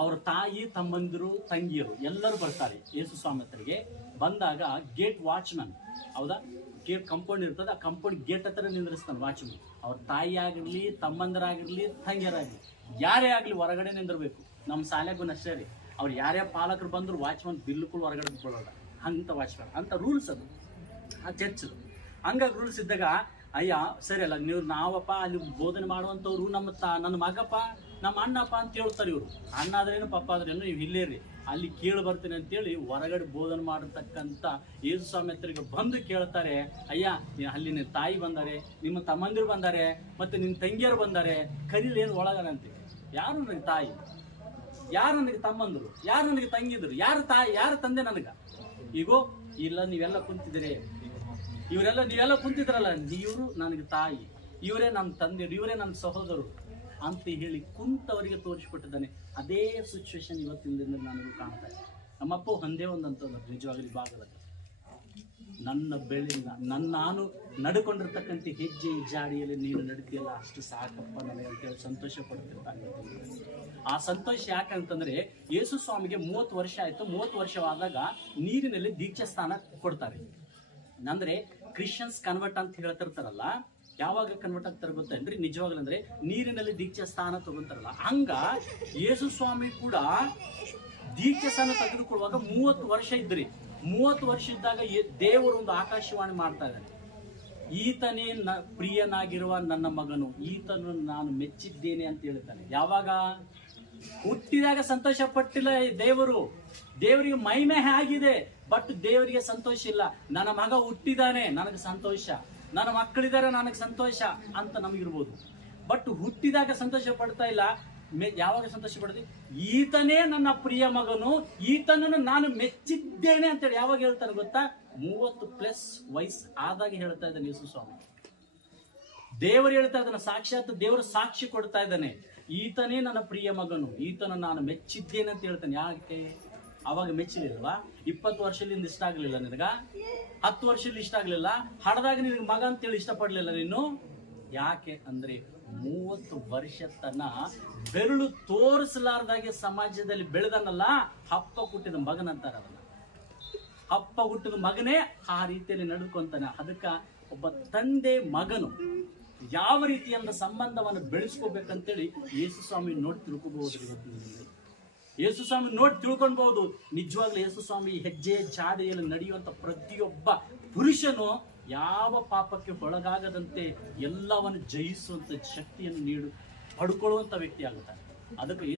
ಅವ್ರ ತಾಯಿ, ತಮ್ಮಂದಿರು, ತಂಗಿಯರು ಎಲ್ಲರೂ ಬರ್ತಾರೆ ಯೇಸು ಸ್ವಾಮಿ ಹತ್ರಗೆ. ಬಂದಾಗ ಗೇಟ್ ವಾಚ್ಮನ್, ಹೌದಾ, ಗೇಟ್ ಕಂಪೌಂಡ್ ಇರ್ತದೆ, ಆ ಕಂಪೌಂಡ್ ಗೇಟ್ ಹತ್ರ ನಿಂದ್ರಿಸ್ತಾನೆ ವಾಚ್ಮನ್. ಅವ್ರ ತಾಯಿ ಆಗಿರ್ಲಿ, ತಮ್ಮಂದರಾಗಿರ್ಲಿ, ತಂಗಿಯರಾಗಿರ್ಲಿ, ಯಾರೇ ಆಗಲಿ ಹೊರಗಡೆ ನಿಂದಿರ್ಬೇಕು. ನಮ್ಮ ಶಾಲೆಗೂ ಅಷ್ಟೇ ರೀ, ಅವ್ರು ಯಾರೇ ಪಾಲಕರು ಬಂದ್ರು ವಾಚ್ಮನ್ ಬಿಲ್ಕುಲ್ ಹೊರಗಡೆ ಬಿಡೋಲ್ಲ. ಅಂತ ವಾಚ್ಮನ್ ಅಂತ ರೂಲ್ಸ್ ಅದು, ಆ ಚರ್ಚ್. ಹಂಗಾಗಿ ರೂಲ್ಸ್ ಇದ್ದಾಗ ಅಯ್ಯ ಸರಿ ಅಲ್ಲ, ನೀವು ನಾವಪ್ಪ ಅಲ್ಲಿ ಬೋಧನೆ ಮಾಡುವಂಥವ್ರು, ನನ್ನ ಮಗಪ್ಪ, ನಮ್ಮ ಅಣ್ಣಪ್ಪ ಅಂತ ಹೇಳ್ತಾರೆ ಇವರು. ಅಣ್ಣ ಆದ್ರೇನು ಪಪ್ಪ ಆದ್ರೇನು, ನೀವು ಇಲ್ಲೇ ರೀ, ಅಲ್ಲಿ ಕೇಳಿ ಬರ್ತೀನಿ ಅಂತೇಳಿ ಹೊರಗಡೆ ಬೋಧನೆ ಮಾಡಿರ್ತಕ್ಕಂಥ ಯೇಸು ಸ್ವಾಮಿ ಹತ್ರಿಗೆ ಬಂದು ಕೇಳ್ತಾರೆ, ಅಯ್ಯ ಅಲ್ಲಿ ನಿನ್ನ ತಾಯಿ ಬಂದಾರೆ, ನಿಮ್ಮ ತಮ್ಮಂದಿರು ಬಂದಾರೆ, ಮತ್ತೆ ನಿನ್ನ ತಂಗಿಯರು ಬಂದಾರೆ, ಕರೀಲಿ ಏನು ಒಳಗರಂತೆ. ಯಾರು ನನಗೆ ತಾಯಿ, ಯಾರು ನನಗೆ ತಮ್ಮಂದರು, ಯಾರು ನನಗೆ ತಂಗಿದ್ರು, ಯಾರು ತಾಯಿ, ಯಾರು ತಂದೆ ನನಗ? ಈಗೋ ಇಲ್ಲ, ನೀವೆಲ್ಲ ಕುಂತಿದ್ದೀರಿ, ನೀವೆಲ್ಲ ಕುಂತಿದ್ರಲ್ಲ, ಇವರು ನನಗೆ ತಾಯಿ, ಇವರೇ ನನ್ನ ತಂದೆ, ಇವರೇ ನನ್ನ ಸಹೋದರರು ಅಂತ ಹೇಳಿ ಕುಂತವರಿಗೆ ತೋರಿಸ್ಕೊಟ್ಟಿದ್ದಾನೆ. ಅದೇ ಸಿಚುವೇಶನ್ ಇವತ್ತಿನ ದಿನ ನನಗೂ ಕಾಣ್ತಾ ಇದೆ. ನಮ್ಮಪ್ಪ ಒಂದೇ ಒಂದಂತಂದ್ರೆ ನಿಜವಾಗಲಿ ಭಾಗದಲ್ಲಿ ನನ್ನ ಬೆಳೆಯಿಂದ ನಾನು ನಡ್ಕೊಂಡಿರ್ತಕ್ಕಂಥ ಹೆಜ್ಜೆ ಜಾಡಿಯಲ್ಲಿ ನೀನು ನಡೀತಿಯಲ್ಲ, ಅಷ್ಟು ಸಾಕಪ್ಪ ನನಗೆ ಅಂತೇಳಿ ಸಂತೋಷ ಪಡ್ತಿರ್ತಾನೆ. ಆ ಸಂತೋಷ ಯಾಕಂತಂದ್ರೆ ಯೇಸು ಸ್ವಾಮಿಗೆ 30 ವರ್ಷ ಆಯ್ತು. 30 ವರ್ಷವಾದಾಗ ನೀರಿನಲ್ಲಿ ದೀಕ್ಷಾ ಸ್ಥಾನ ಕೊಡ್ತಾರೆ. ಅಂದ್ರೆ ಕ್ರಿಶ್ಚಿಯನ್ಸ್ ಕನ್ವರ್ಟ್ ಅಂತ ಹೇಳ್ತಿರ್ತಾರಲ್ಲ, ಯಾವಾಗ ಕನ್ವರ್ಟ್ ಆಗ್ತಾರೆ ಗೊತ್ತೇನ್ರಿ? ನಿಜವಾಗ್ಲೂ ಅಂದ್ರೆ ನೀರಿನಲ್ಲಿ ದೀಕ್ಷಾ ಸ್ಥಾನ ತಗೊಂತಾರಲ್ಲ, ಹಂಗ ಯೇಸು ಸ್ವಾಮಿ ಕೂಡ ದೀಕ್ಷಾ ಸ್ಥಾನ ತೆಗೆದುಕೊಳ್ಳುವಾಗ 30 ವರ್ಷ ಇದ್ರಿ. 30 ವರ್ಷ ಇದ್ದಾಗ ದೇವರು ಒಂದು ಆಕಾಶವಾಣಿ ಮಾಡ್ತಾ ಇದ್ದಾನೆ, ಈತನೇ ಪ್ರಿಯನಾಗಿರುವ ನನ್ನ ಮಗನು, ಈತನು ನಾನು ಮೆಚ್ಚಿದ್ದೇನೆ ಅಂತ ಹೇಳ್ತಾನೆ. ಯಾವಾಗ? ಹುಟ್ಟಿದಾಗ ಸಂತೋಷ ಪಟ್ಟಿಲ್ಲ ದೇವರಿಗೆ ಮಹಿಮೆ ಆಗಿದೆ, ಬಟ್ ದೇವರಿಗೆ ಸಂತೋಷ ಇಲ್ಲ. ನನ್ನ ಮಗ ಹುಟ್ಟಿದಾನೆ, ನನಗೆ ಸಂತೋಷ, ನನ್ನ ಮಕ್ಕಳಿದ್ದಾರೆ, ನನಗೆ ಸಂತೋಷ ಅಂತ ನಮಗಿರ್ಬೋದು. ಬಟ್ ಹುಟ್ಟಿದಾಗ ಸಂತೋಷ ಪಡ್ತಾ ಇಲ್ಲ. ಯಾವಾಗ ಸಂತೋಷ ಪಡ್ತೀವಿ? ಈತನೇ ನನ್ನ ಪ್ರಿಯ ಮಗನು, ಈತನನ್ನು ನಾನು ಮೆಚ್ಚಿದ್ದೇನೆ ಅಂತೇಳಿ ಯಾವಾಗ ಹೇಳ್ತಾನೆ ಗೊತ್ತಾ? 30+ ವಯಸ್ಸು ಆದಾಗ ಹೇಳ್ತಾ ಇದ್ದಾನೆ ಯೇಸು ಸ್ವಾಮಿ. ದೇವರು ಹೇಳ್ತಾ ಇದ್ದಾನೆ, ಸಾಕ್ಷಾತ್ ದೇವರು ಸಾಕ್ಷಿ ಕೊಡ್ತಾ ಇದ್ದಾನೆ, ಈತನೇ ನನ್ನ ಪ್ರಿಯ ಮಗನು, ಈತನ ನಾನು ಮೆಚ್ಚಿದ್ದೇನೆ ಅಂತ ಹೇಳ್ತಾನೆ. ಯಾಕೆ ಅವಾಗ ಮೆಚ್ಚಲಿಲ್ವಾ? 20 ವರ್ಷದಿಂದ ಇಷ್ಟ ಆಗ್ಲಿಲ್ಲ ನಿನಗ? 10 ವರ್ಷದಲ್ಲಿ ಇಷ್ಟ ಆಗ್ಲಿಲ್ಲ? ಹಡದಾಗ ನಿನಗೆ ಮಗ ಅಂತೇಳಿ ಇಷ್ಟಪಡ್ಲಿಲ್ಲ ನೀನು? ಯಾಕೆ ಅಂದ್ರೆ 30 ವರ್ಷ ತನ ಬೆರಳು ತೋರಿಸಲಾರ್ದಾಗೆ ಸಮಾಜದಲ್ಲಿ ಬೆಳೆದನಲ್ಲ, ಹಪ್ಪ ಹುಟ್ಟಿದ ಮಗನಂತಾರ ಅದನ್ನ. ಹಪ್ಪ ಹುಟ್ಟಿದ ಮಗನೇ ಆ ರೀತಿಯಲ್ಲಿ ನಡ್ಕೊಂತಾನೆ. ಅದಕ್ಕ ಒಬ್ಬ ತಂದೆ ಮಗನು ಯಾವ ರೀತಿಯಿಂದ ಸಂಬಂಧವನ್ನು ಬೆಳೆಸ್ಕೋಬೇಕಂತೇಳಿ ಯೇಸು ಸ್ವಾಮಿ ನೋಡಿ ತಿಳ್ಕೊಬಹುದು. ಯೇಸು ಸ್ವಾಮಿ ನೋಡಿ ತಿಳ್ಕೊಳ್ಬಹುದು. ನಿಜವಾಗ್ಲೂ ಯೇಸು ಸ್ವಾಮಿ ಹೆಜ್ಜೆ ಜಾಡಿಯಲ್ಲಿ ನಡೆಯುವಂತ ಪ್ರತಿಯೊಬ್ಬ ಪುರುಷನು ಯಾವ ಪಾಪಕ್ಕೆ ಒಳಗಾಗದಂತೆ ಎಲ್ಲವನ್ನು ಜಯಿಸುವಂತ ಶಕ್ತಿಯನ್ನು ಪಡ್ಕೊಳ್ಳುವಂತ ವ್ಯಕ್ತಿ ಆಗುತ್ತಾನೆ. ಅದಕ್ಕೆ